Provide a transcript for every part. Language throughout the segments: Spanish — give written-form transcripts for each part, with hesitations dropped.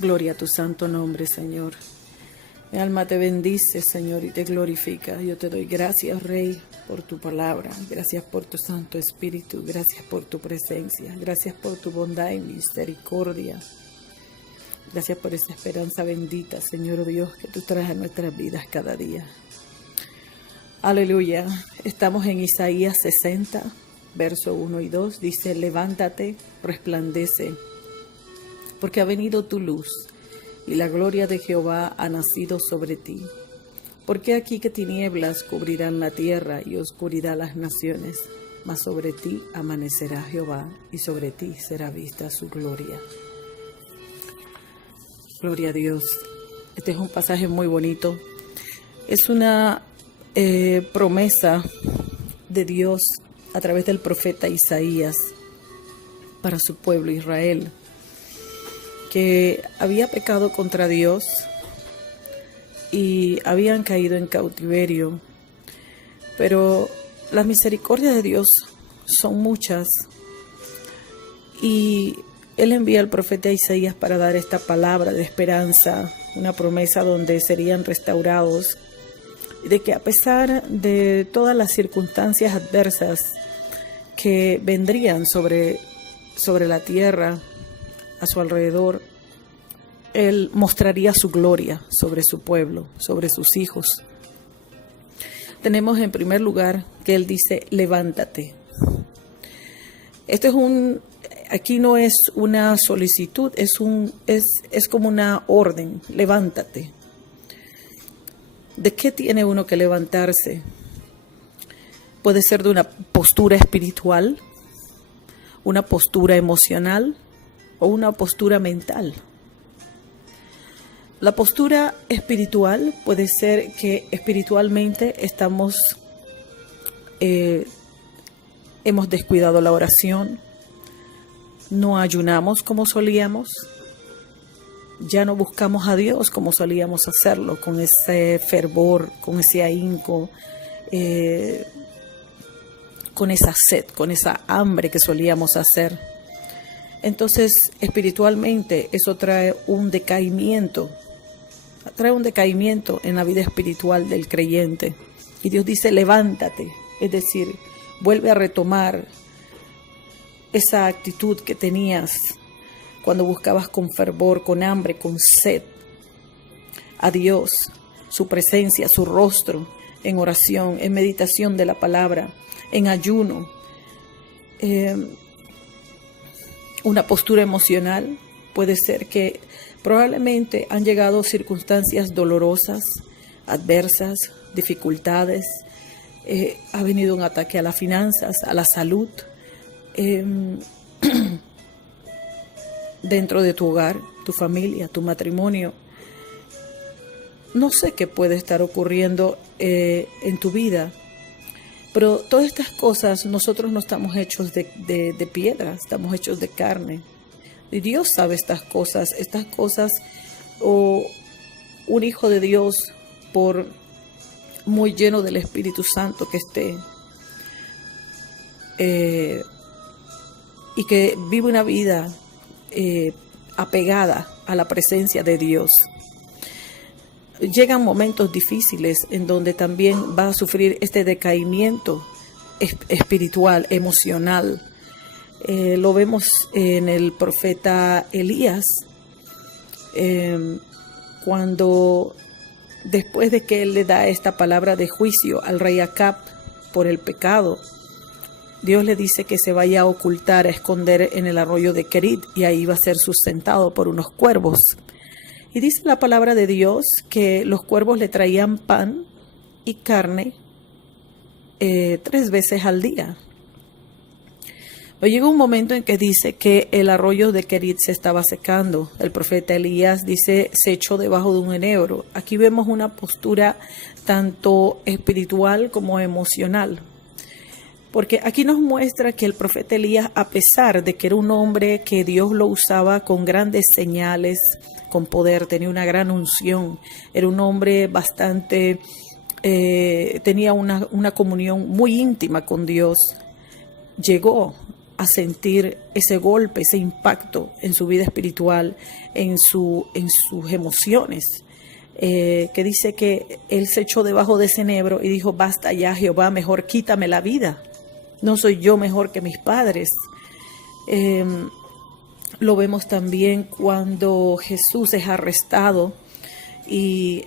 Gloria a tu santo nombre, Señor. Mi alma te bendice, Señor, y te glorifica. Yo te doy gracias, Rey, por tu palabra. Gracias por tu Santo Espíritu. Gracias por tu presencia. Gracias por tu bondad y misericordia. Gracias por esa esperanza bendita, Señor Dios, que tú traes a nuestras vidas cada día. Aleluya. Estamos en Isaías 60, verso 1 y 2. Dice: levántate, resplandece, porque ha venido tu luz, y la gloria de Jehová ha nacido sobre ti. Porque aquí que tinieblas cubrirán la tierra y oscuridad las naciones, mas sobre ti amanecerá Jehová, y sobre ti será vista su gloria. Gloria a Dios. Este es un pasaje muy bonito. Es una promesa de Dios a través del profeta Isaías para su pueblo Israel, que había pecado contra Dios y habían caído en cautiverio. Pero las misericordias de Dios son muchas, y Él envía al profeta Isaías para dar esta palabra de esperanza, una promesa donde serían restaurados, de que a pesar de todas las circunstancias adversas que vendrían sobre la tierra a su alrededor, Él mostraría su gloria sobre su pueblo, sobre sus hijos. Tenemos en primer lugar que Él dice: levántate. Aquí no es una solicitud, es como una orden: levántate. ¿De qué tiene uno que levantarse? Puede ser de una postura espiritual, una postura emocional o una postura mental. La postura espiritual puede ser que espiritualmente hemos descuidado la oración, no ayunamos como solíamos, ya no buscamos a Dios como solíamos hacerlo, con ese fervor, con ese ahínco, con esa sed, con esa hambre que solíamos hacer. Entonces, espiritualmente, eso trae un decaimiento en la vida espiritual del creyente. Y Dios dice: levántate, es decir, vuelve a retomar esa actitud que tenías cuando buscabas con fervor, con hambre, con sed a Dios, su presencia, su rostro, en oración, en meditación de la palabra, en ayuno. Una postura emocional puede ser que probablemente han llegado circunstancias dolorosas, adversas, dificultades. Ha venido un ataque a las finanzas, a la salud, dentro de tu hogar, tu familia, tu matrimonio. No sé qué puede estar ocurriendo en tu vida, pero todas estas cosas, nosotros no estamos hechos de piedra, estamos hechos de carne. Y Dios sabe estas cosas, o un hijo de Dios, por muy lleno del Espíritu Santo que esté, y que vive una vida apegada a la presencia de Dios, llegan momentos difíciles en donde también va a sufrir este decaimiento espiritual, emocional. Lo vemos en el profeta Elías, cuando después de que él le da esta palabra de juicio al rey Acab por el pecado, Dios le dice que se vaya a ocultar, a esconder en el arroyo de Kerit, y ahí va a ser sustentado por unos cuervos. Y dice la palabra de Dios que los cuervos le traían pan y carne 3 veces al día. Pero llegó un momento en que dice que el arroyo de Kerit se estaba secando. El profeta Elías dice: se echó debajo de un enebro. Aquí vemos una postura tanto espiritual como emocional. Porque aquí nos muestra que el profeta Elías, a pesar de que era un hombre que Dios lo usaba con grandes señales, con poder, tenía una gran unción, era un hombre bastante, tenía una comunión muy íntima con Dios, llegó a sentir ese golpe, ese impacto en su vida espiritual, en sus emociones. Que dice que él se echó debajo de ese enebro y dijo: basta ya, Jehová, mejor quítame la vida. No soy yo mejor que mis padres. Lo vemos también cuando Jesús es arrestado y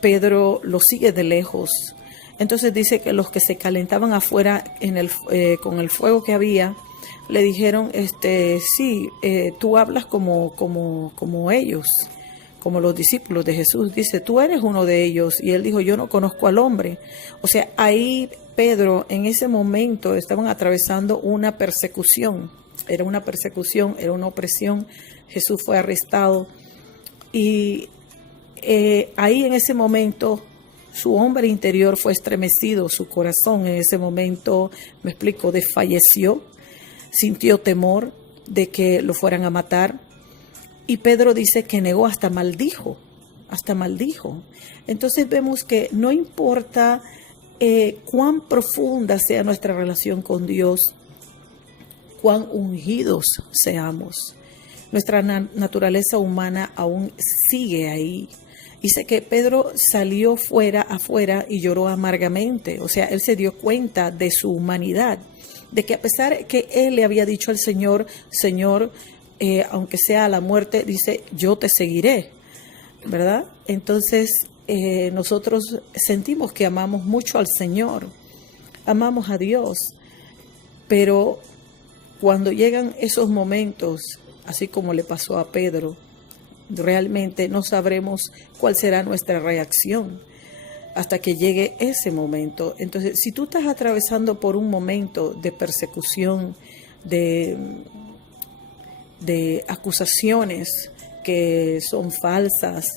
Pedro lo sigue de lejos. Entonces dice que los que se calentaban afuera con el fuego que había, le dijeron: sí, tú hablas como ellos, como los discípulos de Jesús. Dice: tú eres uno de ellos. Y él dijo: yo no conozco al hombre. O sea, ahí Pedro, en ese momento, estaban atravesando una persecución. Era una persecución, era una opresión. Jesús fue arrestado. Y ahí en ese momento su hombre interior fue estremecido, su corazón en ese momento, me explico, desfalleció, sintió temor de que lo fueran a matar. Y Pedro dice que negó, hasta maldijo. Entonces vemos que no importa cuán profunda sea nuestra relación con Dios, cuán ungidos seamos, nuestra naturaleza humana aún sigue ahí. Dice que Pedro salió afuera y lloró amargamente. O sea, él se dio cuenta de su humanidad, de que a pesar que él le había dicho al Señor: Señor, aunque sea a la muerte, dice, yo te seguiré, ¿verdad? Entonces nosotros sentimos que amamos mucho al Señor, amamos a Dios, pero cuando llegan esos momentos, así como le pasó a Pedro, realmente no sabremos cuál será nuestra reacción hasta que llegue ese momento. Entonces, si tú estás atravesando por un momento de persecución, de acusaciones que son falsas,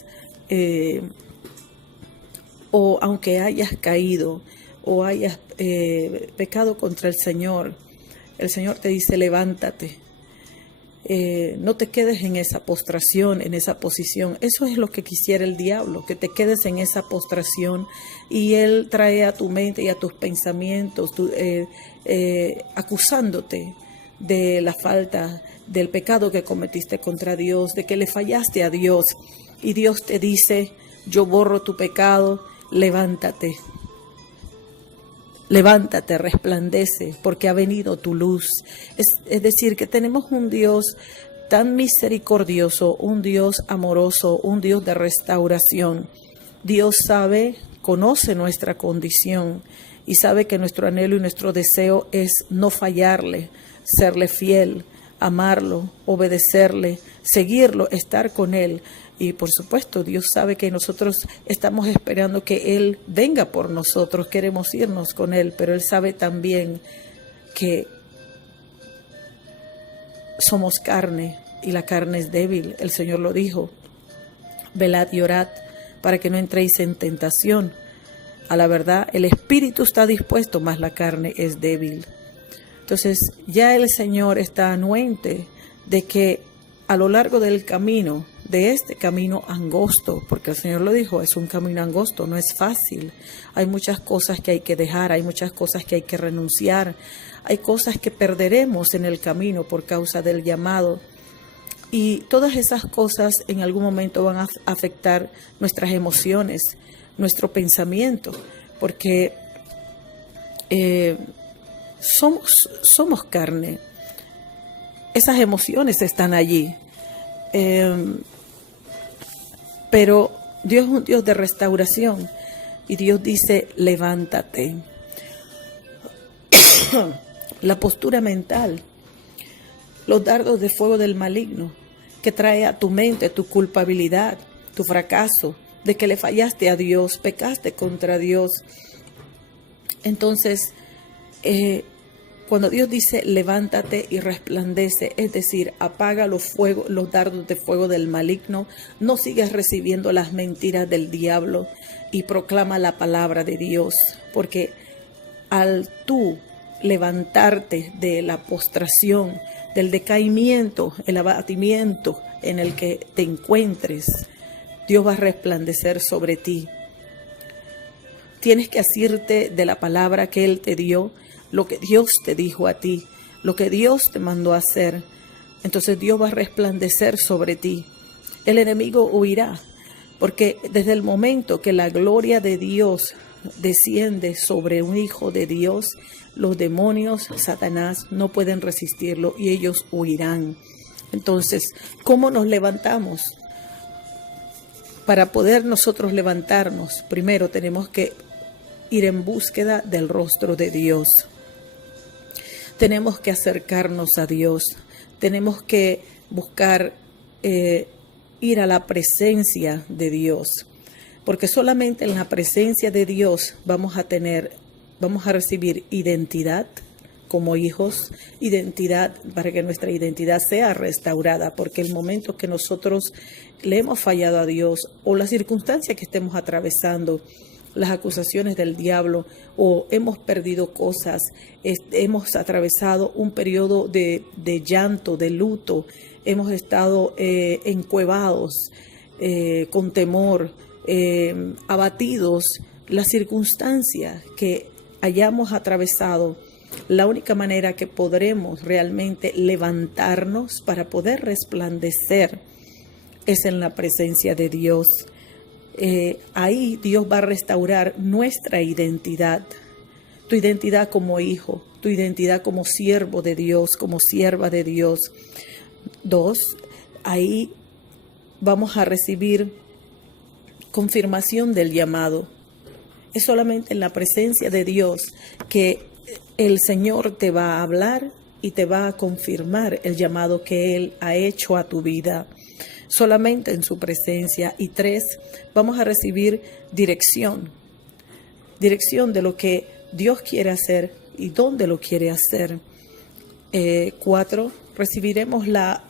o aunque hayas caído o hayas pecado contra el Señor te dice: levántate. No te quedes en esa postración, en esa posición. Eso es lo que quisiera el diablo, que te quedes en esa postración, y él trae a tu mente y a tus pensamientos acusándote de la falta, del pecado que cometiste contra Dios, de que le fallaste a Dios. Y Dios te dice: yo borro tu pecado, levántate. Levántate, resplandece, porque ha venido tu luz. Es decir, que tenemos un Dios tan misericordioso, un Dios amoroso, un Dios de restauración. Dios sabe, conoce nuestra condición y sabe que nuestro anhelo y nuestro deseo es no fallarle, serle fiel, amarlo, obedecerle, seguirlo, estar con Él. Y por supuesto, Dios sabe que nosotros estamos esperando que Él venga por nosotros, queremos irnos con Él, pero Él sabe también que somos carne y la carne es débil. El Señor lo dijo: velad y orad para que no entréis en tentación. A la verdad, el espíritu está dispuesto, mas la carne es débil. Entonces, ya el Señor está anuente de que a lo largo del camino, de este camino angosto, porque el Señor lo dijo, es un camino angosto, no es fácil. Hay muchas cosas que hay que dejar, hay muchas cosas que hay que renunciar, hay cosas que perderemos en el camino por causa del llamado. Y todas esas cosas en algún momento van a afectar nuestras emociones, nuestro pensamiento, porque somos carne. Esas emociones están allí. Pero Dios es un Dios de restauración y Dios dice: levántate. La postura mental, los dardos de fuego del maligno que trae a tu mente tu culpabilidad, tu fracaso, de que le fallaste a Dios, pecaste contra Dios. Entonces, cuando Dios dice levántate y resplandece, es decir, apaga los dardos de fuego del maligno, no sigues recibiendo las mentiras del diablo y proclama la palabra de Dios, porque al tú levantarte de la postración, del decaimiento, el abatimiento en el que te encuentres, Dios va a resplandecer sobre ti. Tienes que asirte de la palabra que Él te dio, lo que Dios te dijo a ti. lo que Dios te mandó a hacer, entonces Dios va a resplandecer sobre ti. El enemigo huirá, porque desde el momento que la gloria de Dios desciende sobre un hijo de Dios, los demonios, Satanás, no pueden resistirlo y ellos huirán. Entonces, ¿cómo nos levantamos? Para poder nosotros levantarnos, primero tenemos que ir en búsqueda del rostro de Dios. Tenemos que acercarnos a Dios. Tenemos que buscar ir a la presencia de Dios. Porque solamente en la presencia de Dios vamos a recibir identidad como hijos, identidad para que nuestra identidad sea restaurada, porque el momento que nosotros le hemos fallado a Dios o las circunstancias que estemos atravesando, las acusaciones del diablo o hemos perdido cosas, hemos atravesado un periodo de llanto, de luto, hemos estado encuevados, con temor, abatidos, las circunstancias que hayamos atravesado, la única manera que podremos realmente levantarnos para poder resplandecer es en la presencia de Dios. Ahí Dios va a restaurar nuestra identidad, tu identidad como hijo, tu identidad como siervo de Dios, como sierva de Dios. 2, ahí vamos a recibir confirmación del llamado. Es solamente en la presencia de Dios que el Señor te va a hablar y te va a confirmar el llamado que Él ha hecho a tu vida. Solamente en su presencia. Y 3, vamos a recibir dirección de lo que Dios quiere hacer y dónde lo quiere hacer. 4, recibiremos la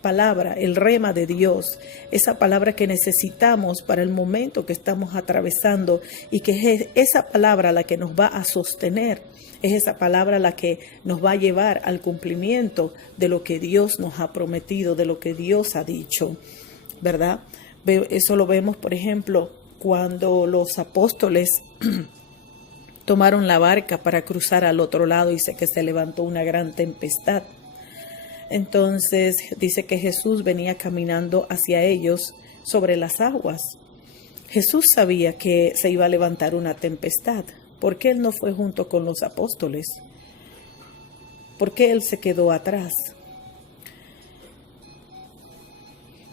palabra, el rema de Dios, esa palabra que necesitamos para el momento que estamos atravesando, y que es esa palabra la que nos va a sostener, es esa palabra la que nos va a llevar al cumplimiento de lo que Dios nos ha prometido, de lo que Dios ha dicho, ¿verdad? Eso lo vemos, por ejemplo, cuando los apóstoles tomaron la barca para cruzar al otro lado y dice que se levantó una gran tempestad. Entonces dice que Jesús venía caminando hacia ellos sobre las aguas. Jesús sabía que se iba a levantar una tempestad. ¿Por qué Él no fue junto con los apóstoles? ¿Por qué Él se quedó atrás?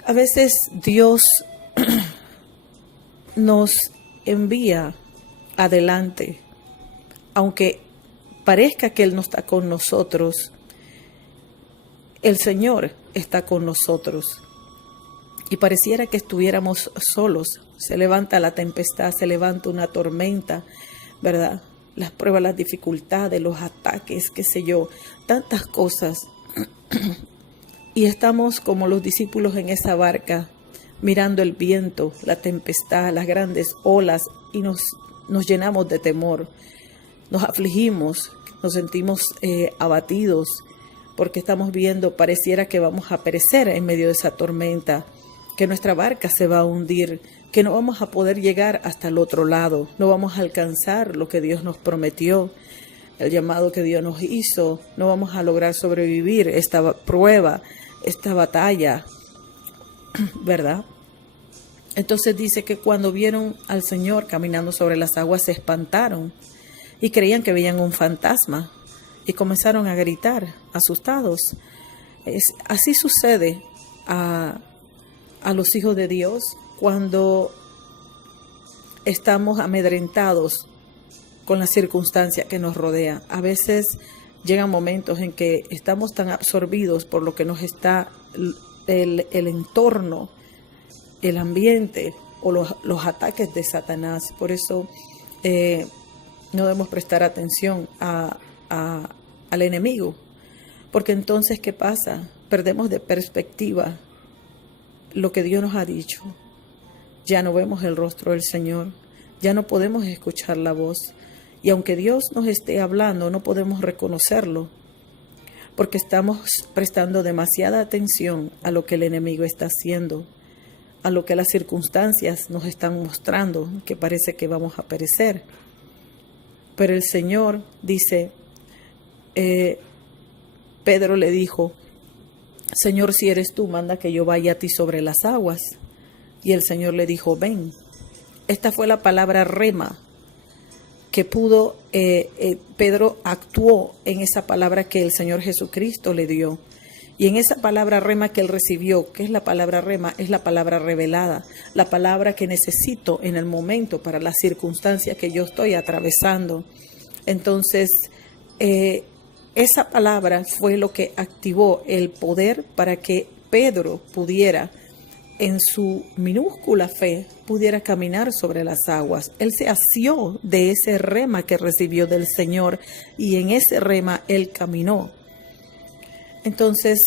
A veces Dios nos envía adelante, aunque parezca que Él no está con nosotros. El Señor está con nosotros y pareciera que estuviéramos solos. Se levanta la tempestad, se levanta una tormenta, ¿verdad? Las pruebas, las dificultades, los ataques, qué sé yo, tantas cosas. Y estamos como los discípulos en esa barca, mirando el viento, la tempestad, las grandes olas, y nos llenamos de temor. Nos afligimos, nos sentimos abatidos, porque estamos viendo, pareciera que vamos a perecer en medio de esa tormenta, que nuestra barca se va a hundir, que no vamos a poder llegar hasta el otro lado, no vamos a alcanzar lo que Dios nos prometió, el llamado que Dios nos hizo, no vamos a lograr sobrevivir esta prueba, esta batalla, ¿verdad? Entonces dice que cuando vieron al Señor caminando sobre las aguas se espantaron y creían que veían un fantasma. Y comenzaron a gritar, asustados. Así sucede a los hijos de Dios cuando estamos amedrentados con las circunstancias que nos rodean. A veces llegan momentos en que estamos tan absorbidos por lo que nos está el entorno, el ambiente o los ataques de Satanás. Por eso no debemos prestar atención al enemigo, porque entonces ¿qué pasa? Perdemos de perspectiva lo que Dios nos ha dicho. Ya no vemos el rostro del Señor, ya no podemos escuchar la voz, y aunque Dios nos esté hablando no podemos reconocerlo, porque estamos prestando demasiada atención a lo que el enemigo está haciendo, a lo que las circunstancias nos están mostrando, que parece que vamos a perecer. Pero el Señor dice: Pedro le dijo: Señor, si eres tú, manda que yo vaya a ti sobre las aguas. Y el Señor le dijo: ven. Esta fue la palabra rema que pudo, Pedro actuó en esa palabra que el Señor Jesucristo le dio. Y en esa palabra rema que él recibió, ¿qué es la palabra rema? Es la palabra revelada, la palabra que necesito en el momento para la circunstancia que yo estoy atravesando. Entonces, esa palabra fue lo que activó el poder para que Pedro pudiera, en su minúscula fe, pudiera caminar sobre las aguas. Él se asió de ese rema que recibió del Señor y en ese rema él caminó. Entonces,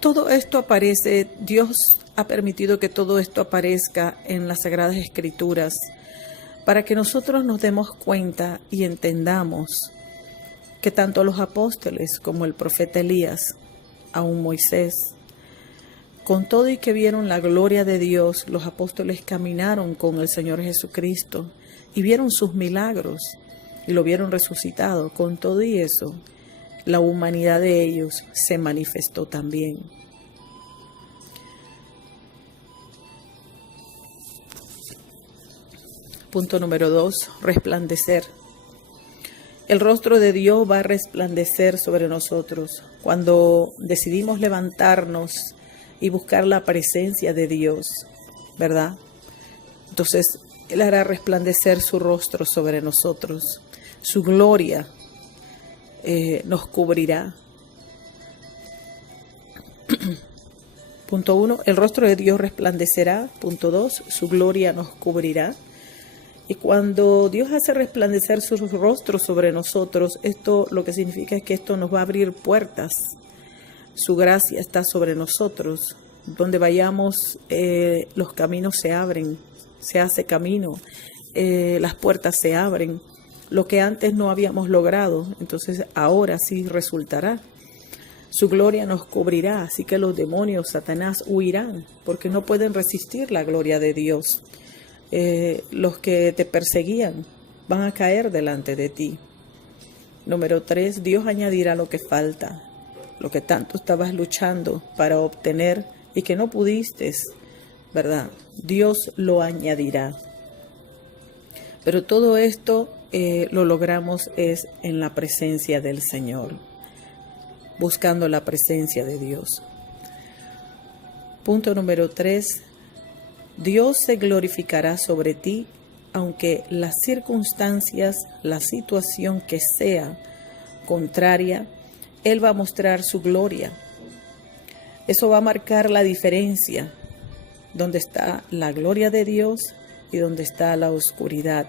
todo esto aparece, Dios ha permitido que todo esto aparezca en las Sagradas Escrituras para que nosotros nos demos cuenta y entendamos que tanto los apóstoles como el profeta Elías, aún Moisés, con todo y que vieron la gloria de Dios, los apóstoles caminaron con el Señor Jesucristo y vieron sus milagros y lo vieron resucitado. Con todo y eso, la humanidad de ellos se manifestó también. Punto número 2, resplandecer. El rostro de Dios va a resplandecer sobre nosotros cuando decidimos levantarnos y buscar la presencia de Dios, ¿verdad? Entonces, Él hará resplandecer su rostro sobre nosotros. Su gloria nos cubrirá. Punto 1, el rostro de Dios resplandecerá. Punto 2, su gloria nos cubrirá. Y cuando Dios hace resplandecer su rostro sobre nosotros, esto lo que significa es que esto nos va a abrir puertas. Su gracia está sobre nosotros. Donde vayamos, los caminos se abren, se hace camino, las puertas se abren. Lo que antes no habíamos logrado, entonces ahora sí resultará. Su gloria nos cubrirá, así que los demonios, Satanás, huirán, porque no pueden resistir la gloria de Dios. Los que te perseguían van a caer delante de ti. Número 3, Dios añadirá lo que falta, lo que tanto estabas luchando para obtener y que no pudiste, ¿verdad? Dios lo añadirá. Pero todo esto lo logramos es en la presencia del Señor, buscando la presencia de Dios. Punto número 3. Dios se glorificará sobre ti, aunque las circunstancias, la situación que sea contraria, Él va a mostrar su gloria. Eso va a marcar la diferencia, donde está la gloria de Dios y donde está la oscuridad.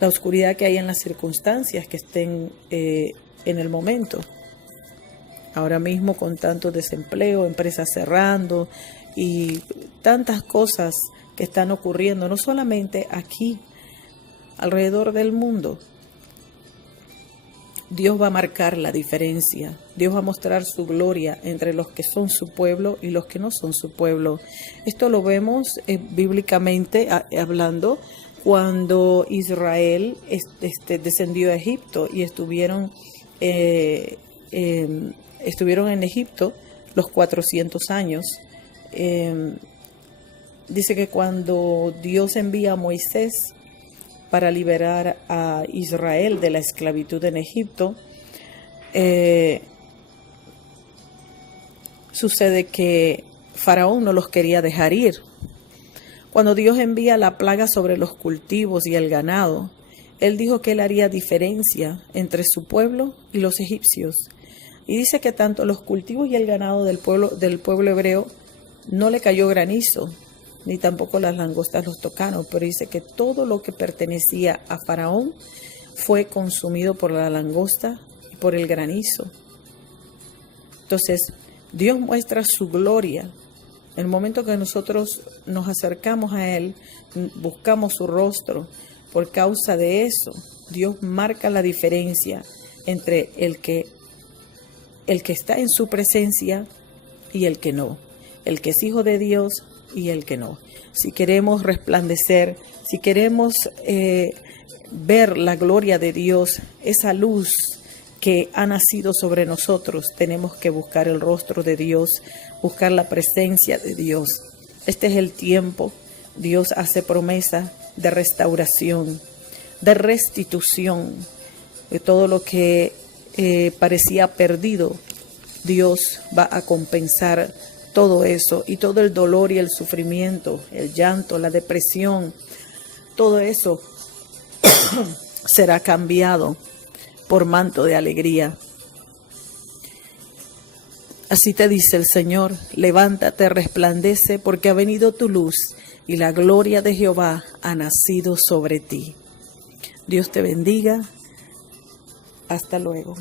La oscuridad que hay en las circunstancias que estén en el momento. Ahora mismo con tanto desempleo, empresas cerrando y tantas cosas que están ocurriendo, no solamente aquí, alrededor del mundo. Dios va a marcar la diferencia. Dios va a mostrar su gloria entre los que son su pueblo y los que no son su pueblo. Esto lo vemos bíblicamente hablando cuando Israel descendió a Egipto y estuvieron en Egipto los 400 años. Dice que cuando Dios envía a Moisés para liberar a Israel de la esclavitud en Egipto, sucede que Faraón no los quería dejar ir. Cuando Dios envía la plaga sobre los cultivos y el ganado, Él dijo que Él haría diferencia entre su pueblo y los egipcios. Y dice que tanto los cultivos y el ganado del pueblo hebreo no le cayó granizo, ni tampoco las langostas los tocaron, pero dice que todo lo que pertenecía a Faraón fue consumido por la langosta y por el granizo. Entonces, Dios muestra su gloria. En el momento que nosotros nos acercamos a Él, buscamos su rostro, por causa de eso, Dios marca la diferencia entre el que está en su presencia y el que no. El que es hijo de Dios y el que no. Si queremos resplandecer, si queremos ver la gloria de Dios, esa luz que ha nacido sobre nosotros, tenemos que buscar el rostro de Dios, buscar la presencia de Dios. Este es el tiempo. Dios hace promesa de restauración, de restitución de todo lo que parecía perdido. Dios va a compensar todo eso, y todo el dolor y el sufrimiento, el llanto, la depresión, todo eso será cambiado por manto de alegría. Así te dice el Señor: levántate, resplandece, porque ha venido tu luz y la gloria de Jehová ha nacido sobre ti. Dios te bendiga. Hasta luego.